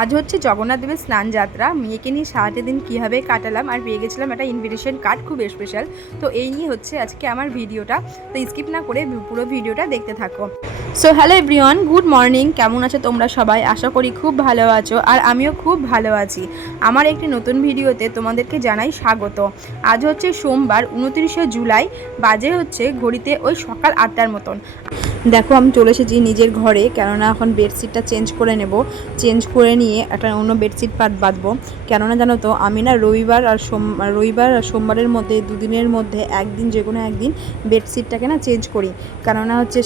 আজ হচ্ছে জগন্নাথ দেবের স্নান যাত্রা। মেয়েকে নিয়ে সারাটা দিন কীভাবে কাটালাম, আর পেয়ে গেছিলাম একটা ইনভিটেশন কার্ড খুব স্পেশাল। তো এই নিয়ে হচ্ছে আজকে আমার ভিডিওটা, তো স্কিপ না করে পুরো ভিডিওটা দেখতে থাকো। So hello everyone, good morning. কেমন আছো তোমরা সবাই? আশা করি খুব ভালো আছো, আর আমিও খুব ভালো আছি। আমার একটি নতুন ভিডিওতে তোমাদেরকে জানাই স্বাগত। আজ হচ্ছে সোমবার 29শে জুলাই, বাজে হচ্ছে ঘড়িতে ওই সকাল 8টার মতন। দেখো আমি চলে এসেছি নিজের ঘরে, কেননা এখন বেডশিটটা চেঞ্জ করে নেব। চেঞ্জ করে নিয়ে একটা অন্য বেডশিট বাঁধবো। কেননা জানো তো, আমি না রবিবার আর সোমবারের মধ্যে দুদিনের মধ্যে একদিন, যে কোনো একদিন বেডশিটটাকে না চেঞ্জ করি। কেননা হচ্ছে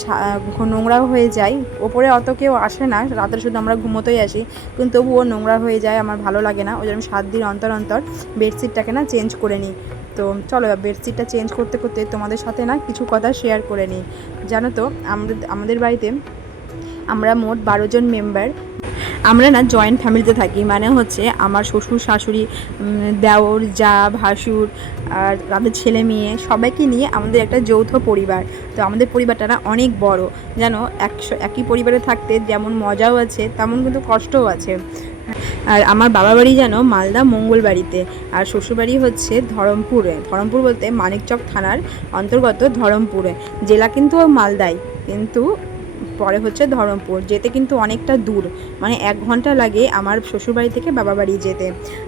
নোংরাও হয়ে যায়, ওপরে অত কেউ আসে না, রাতে শুধু আমরা ঘুমোতেই আসি, কিন্তু তবুও নোংরা হয়ে যায়, আমার ভালো লাগে না। ওই জন্য আমি 7 দিন অন্তর অন্তর বেডশিটটাকে না চেঞ্জ করে নিই। তো চলো বেডশিটটা চেঞ্জ করতে করতে তোমাদের সাথে না কিছু কথা শেয়ার করে নিই। জানো তো, আমাদের বাড়িতে আমরা মোট 12 জন মেম্বার। আমরা না জয়েন্ট ফ্যামিলিতে থাকি, মানে হচ্ছে আমার শ্বশুর শাশুড়ি, দেওর, যা, ভাসুর আর তাদের ছেলে মেয়ে সবাইকে নিয়ে আমাদের একটা যৌথ পরিবার। তো আমাদের পরিবারটা না অনেক বড়। যেন একই পরিবারে থাকতে যেমন মজাও আছে, তেমন কিন্তু কষ্টও আছে। আর আমার বাবা বাড়ি যেন মালদা মঙ্গলবাড়িতে, আর শ্বশুরবাড়ি হচ্ছে ধরমপুরে। ধরমপুর বলতে মানিকচক থানার অন্তর্গত ধরমপুরে, জেলা কিন্তু মালদায়, কিন্তু পরে হচ্ছে ধরমপুর। যেতে কিন্তু অনেকটা দূর, মানে 1 ঘন্টা লাগে আমার শ্বশুরবাড়ি থেকে বাবা বাড়ি যেতে।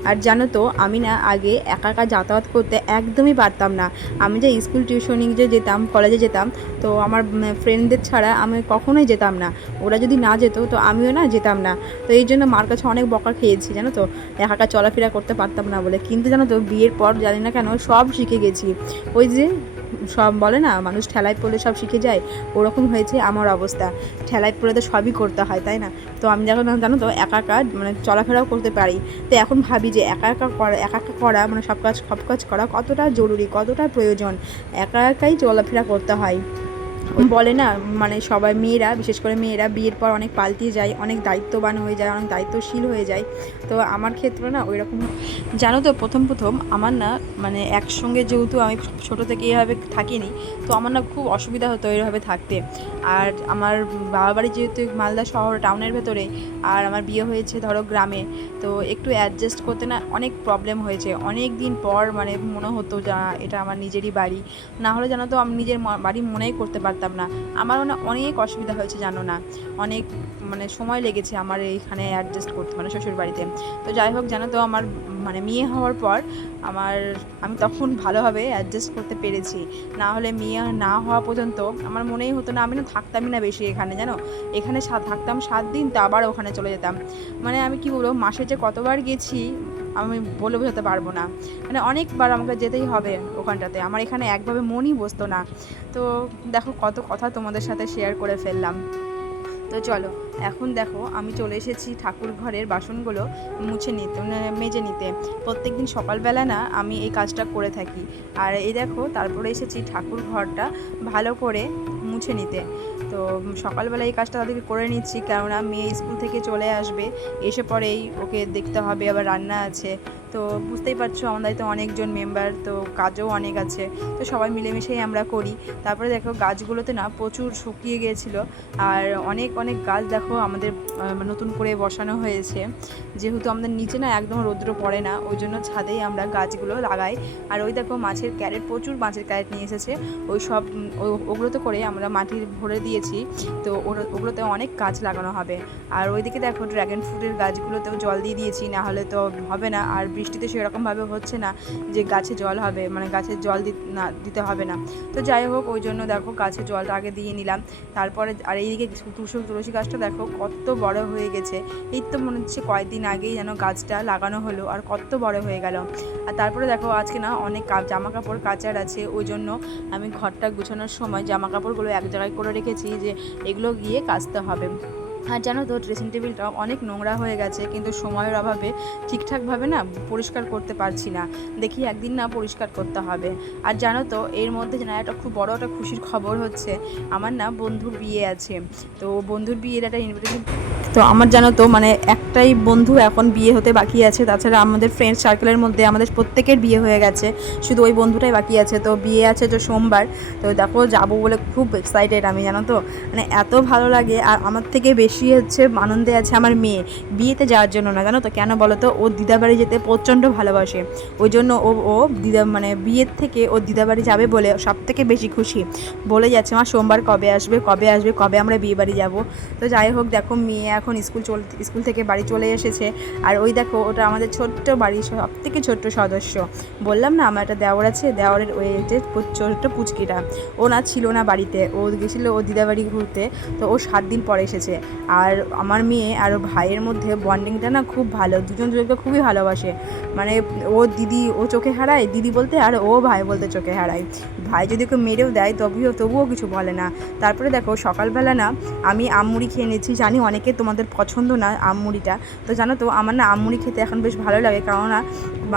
আর জানো তো, আমি না আগে একা একা যাতায়াত করতে একদমই পারতাম না। আমি যে স্কুল টিউশনি যে যেতাম, কলেজে যেতাম, তো আমার ফ্রেন্ডদের ছাড়া আমি কখনোই যেতাম না। ওরা যদি না যেত তো আমিও না যেতাম না। তো এই জন্য মার কাছে অনেক বকা খেয়েছি, জানো তো, একা একা চলাফেরা করতে পারতাম না বলে। কিন্তু জানো তো, বিয়ের পর জানি না কেন সব শিখে গেছি। ওই যে সব বলে না, মানুষ ঠেলায় পড়লে সব শিখে যায়, ওরকম হয়েছে আমার অবস্থা। ঠেলায় পড়ে তো সবই করতে হয়, তাই না? তো আমি যখন জানো তো একা একা মানে চলাফেরাও করতে পারি। তো এখন ভাবি যে একা একা করা মানে সব কাজ করা কতটা জরুরি, কতটা প্রয়োজন। একা একাই চলাফেরা করতে হয়। বলে না, মানে সবাই মেয়েরা, বিশেষ করে মেয়েরা বিয়ের পর অনেক পাল্টিয়ে যায়, অনেক দায়িত্ববান হয়ে যায়, অনেক দায়িত্বশীল হয়ে যায়। তো আমার ক্ষেত্রে না ওই রকম। জানো তো, প্রথম আমার না মানে একসঙ্গে, যেহেতু আমি ছোটো থেকে এভাবে থাকিনি, তো আমার না খুব অসুবিধা হতো এইভাবে থাকতে। আর আমার বাবা বাড়ি যেহেতু মালদা শহর টাউনের ভেতরে, আর আমার বিয়ে হয়েছে ধরো গ্রামে, তো একটু অ্যাডজাস্ট করতে না অনেক প্রবলেম হয়েছে। অনেক দিন পর মানে মনে হতো যা এটা আমার নিজেরই বাড়ি, না হলে জানো তো আমি নিজের বাড়ি মনেই করতে পারতাম না। আমারও না অনেক অসুবিধা হয়েছে, জানো না, অনেক মানে সময় লেগেছে আমার এইখানে অ্যাডজাস্ট করতে, মানে শ্বশুর বাড়িতে। তো যাই হোক, জানো তো, আমার মানে মেয়ে হওয়ার পর আমি তখন ভালোভাবে অ্যাডজাস্ট করতে পেরেছি। না হলে মেয়ে না হওয়া পর্যন্ত আমার মনেই হতো না, আমি না থাকতামই না বেশি এখানে, জানো। এখানে থাকতাম 7 দিন, তো আবার ওখানে চলে যেতাম। মানে আমি কি বলবো, মাসে যে কতবার গেছি আমি বলে বোঝাতে পারবো না। মানে অনেকবার আমাকে যেতেই হবে ওখানটাতে, আমার এখানে একভাবে মনই বসতো না। তো দেখো কত কথা তোমাদের সাথে শেয়ার করে ফেললাম। তো চলো, এখন দেখো আমি চলে এসেছি ঠাকুর ঘরের বাসনগুলো মুছে নিতে, মেজে নিতে। প্রত্যেক দিন সকালবেলা না আমি এই কাজটা করে থাকি। আর এই দেখো, তারপরে এসেছি ঠাকুর ঘরটা ভালো করে মুছে নিতে। তো সকালবেলা এই কাজটা তাদেরকে করে নিচ্ছি, কেননা মেয়ে স্কুল থেকে চলে আসবে, এসে পরেই ওকে দেখতে হবে, আবার রান্না আছে। তো বুঝতেই পারছো, আমাদের তো অনেকজন মেম্বার, তো কাজও অনেক আছে, তো সবাই মিলেমিশেই আমরা করি। তারপরে দেখো গাছগুলোতে না প্রচুর শুকিয়ে গিয়েছিলো, আর অনেক অনেক গাছ দেখো আমাদের নতুন করে বসানো হয়েছে। যেহেতু আমাদের নিচে না একদম রৌদ্র পড়ে না, ওই জন্য ছাদেই আমরা গাছগুলো লাগাই। আর ওই দেখো মাছের ক্যারেট, প্রচুর মাছের ক্যারেট নিয়ে এসেছে, ওই সব ওগুলোতে করে আমরা মাটি ভরে দিয়েছি। তো ওগুলোতে অনেক গাছ লাগানো হবে। আর ওইদিকে দেখো ড্র্যাগন ফ্রুটের গাছগুলোতেও জল দিয়ে দিয়েছি, না হলে তো হবে না। আর বৃষ্টিতে সেরকমভাবে হচ্ছে না যে গাছে জল হবে, মানে গাছের জল দিতে হবে না। তো যাই হোক, ওই জন্য দেখো গাছের জলটা আগে দিয়ে নিলাম। তারপরে আর এইদিকে তুলসী গাছটা দেখো কত বড় হয়ে গেছে। এই তো মনে হচ্ছে কয়েকদিন আগেই যেন গাছটা লাগানো হলো, আর কত বড় হয়ে গেল। আর তারপরে দেখো আজকে না অনেক জামা কাপড় কাচার আছে, ওই জন্য আমি ঘরটা গুছানোর সময় জামা কাপড়গুলো এক জায়গায় করে রেখেছি, যে এগুলো গিয়ে কাচতে হবে। আর জানো তো, ড্রেসিং টেবিলটা অনেক নোংরা হয়ে গেছে, কিন্তু সময়ের অভাবে ঠিকঠাকভাবে না পরিষ্কার করতে পারছি না। দেখি একদিন না পরিষ্কার করতে হবে। আর জানো তো, এর মধ্যে না একটা খুব বড় একটা খুশির খবর হচ্ছে, আমার না বন্ধুর বিয়ে আছে। তো বন্ধুর বিয়ের একটা ইনভিটেশন। তো আমার জানো তো, মানে একটাই বন্ধু এখন বিয়ে হতে বাকি আছে, তাছাড়া আমাদের ফ্রেন্ড সার্কেলের মধ্যে আমাদের প্রত্যেকের বিয়ে হয়ে গেছে, শুধু ওই বন্ধুটাই বাকি আছে। তো বিয়ে আছে তো সোমবার, তো দেখো যাবো বলে খুব এক্সাইটেড আমি, জানো তো, মানে এত ভালো লাগে। আর আমার থেকে বেশি বেশি হচ্ছে আনন্দে আছে আমার মেয়ে, বিয়েতে যাওয়ার জন্য না, জানো তো কেন বলো তো, ও দিদাবাড়ি যেতে প্রচণ্ড ভালোবাসে। ওই জন্য ও ও দিদা মানে বিয়ের থেকে ও দিদাবাড়ি যাবে বলে সব থেকে বেশি খুশি। বলে যাচ্ছে মা সোমবার কবে আসবে, কবে আসবে, কবে আমরা বিয়ে বাড়ি যাবো। তো যাই হোক, দেখো মেয়ে এখন স্কুল থেকে বাড়ি চলে এসেছে। আর ওই দেখো, ওটা আমাদের ছোট্ট বাড়ির সব থেকে ছোট্ট সদস্য। বললাম না আমার একটা দেওর আছে, দেওরের ওই যে ছোট্ট পুচকিটা, ও না ছিল না বাড়িতে, ও গেছিলো ও দিদাবাড়ি ঘুরতে। তো ও 7 দিন পরে এসেছে। আর আমার মেয়ে আর ও ভাইয়ের মধ্যে বন্ডিংটা না খুব ভালো, দুজনকে খুবই ভালোবাসে। মানে ও দিদি ও চোখে হারায় দিদি বলতে, আর ও ভাই বলতে চোখে হারায়। ভাই যদি ওকে মেরেও দেয় তবুও কিছু বলে না। তারপরে দেখো সকালবেলা না আমি আমমুড়ি খেয়ে নিচ্ছি। জানি অনেকে তোমাদের পছন্দ না আমমুড়িটা, তো জানো তো আমার না আমমুড়ি খেতে এখন বেশ ভালো লাগে, কেননা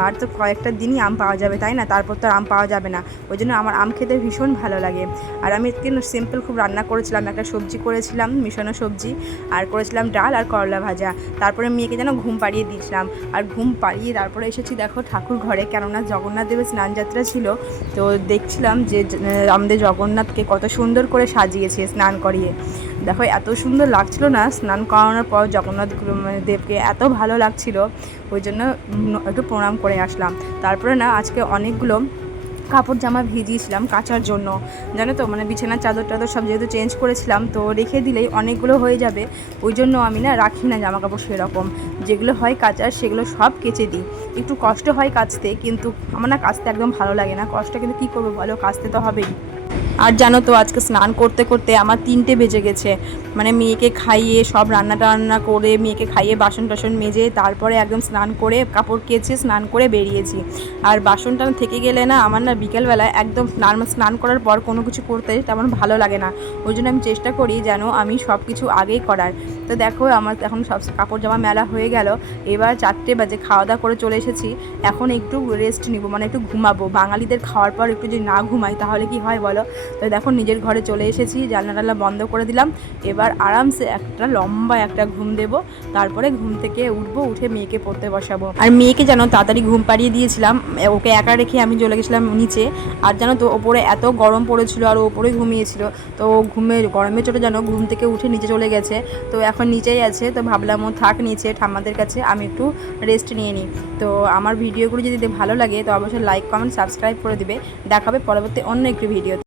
আর তো কয়েকটা দিনই আম পাওয়া যাবে, তাই না? তারপর তো আর আম পাওয়া যাবে না। ওই জন্য আমার আম খেতে ভীষণ ভালো লাগে। আর আমি কিন্তু সিম্পল খুব রান্না করেছিলাম, একটা সবজি করেছিলাম মিশানো সবজি, আর করেছিলাম ডাল আর করলা ভাজা। তারপরে মেয়েকে যেন ঘুম পাড়িয়ে দিয়েছিলাম। আর ঘুম পাড়িয়ে তারপরে এসেছি দেখো ঠাকুর ঘরে, কেননা জগন্নাথ দেবের স্নানযাত্রা ছিল। তো দেখছিলাম যে আমাদের জগন্নাথকে কত সুন্দর করে সাজিয়েছে স্নান করিয়ে। দেখো এত সুন্দর লাগছিল না, স্নান করানোর পর জগন্নাথ দেবকে এত ভালো লাগছিল। ওই জন্য একটু প্রণাম করে আসলাম। তারপরে না আজকে অনেকগুলো কাপড় জামা ভিজিয়েছিলাম কাচার জন্য, জানো তো, মানে বিছানার চাদর টাদর সব যেহেতু চেঞ্জ করেছিলাম, তো রেখে দিলেই অনেকগুলো হয়ে যাবে। ওই জন্য আমি না রাখি না জামা কাপড় সেরকম, যেগুলো হয় কাচার সেগুলো সব কেচে দিই। একটু কষ্ট হয় কাচতে, কিন্তু আমার না কাচতে একদম ভালো লাগে না, কষ্ট কিন্তু কী করবো বলো, কাচতে তো হবেই। আর জানো তো আজকে স্নান করতে করতে আমার 3টে বেজে গেছে। মানে মেয়েকে খাইয়ে সব রান্না করে মেয়েকে খাইয়ে বাসন টাসন মেজে তারপরে একদম স্নান করে কাপড় কেচে স্নান করে বেরিয়েছি। আর বাসনটা থেকে গেলে না আমার না বিকেলবেলায় একদম স্নান করার পর কোনো কিছু করতে তেমন ভালো লাগে না। ওই জন্য আমি চেষ্টা করি যেন আমি সব কিছু আগেই করার। তো দেখো আমার এখন সব কাপড় জামা মেলা হয়ে গেল। এবার 4টে বাজে, খাওয়া দাওয়া করে চলে এসেছি। এখন একটু রেস্ট নিব, মানে একটু ঘুমাবো। বাঙালিদের খাওয়ার পর একটু যদি না ঘুমাই তাহলে কি হয় বলো। তো দেখো নিজের ঘরে চলে এসেছি, জানলা বন্ধ করে দিলাম। এবার আরামসে একটা লম্বা একটা ঘুম দেব, তারপরে ঘুম থেকে উঠবো, উঠে মেয়েকে পড়তে বসাবো। আর মেয়েকে যেন তাড়াতাড়ি ঘুম পাড়িয়ে দিয়েছিলাম, ওকে একা রেখে আমি চলে গেছিলাম নিচে। আর জানো তো ওপরে এত গরম পড়েছিল আর ওপরে ঘুমিয়েছিল, তো গরমের চোটে যেন ঘুম থেকে উঠে নিচে চলে গেছে। তো এখন নিচেই আছে, তো ভাবলাম ও থাক নিচে ঠাম্মাদের কাছে, আমি একটু রেস্ট নিয়ে নিই। তো আমার ভিডিওগুলো যদি ভালো লাগে তো অবশ্যই লাইক কমেন্ট সাবস্ক্রাইব করে দিবে। দেখাবে পরবর্তী অন্য একটি ভিডিও।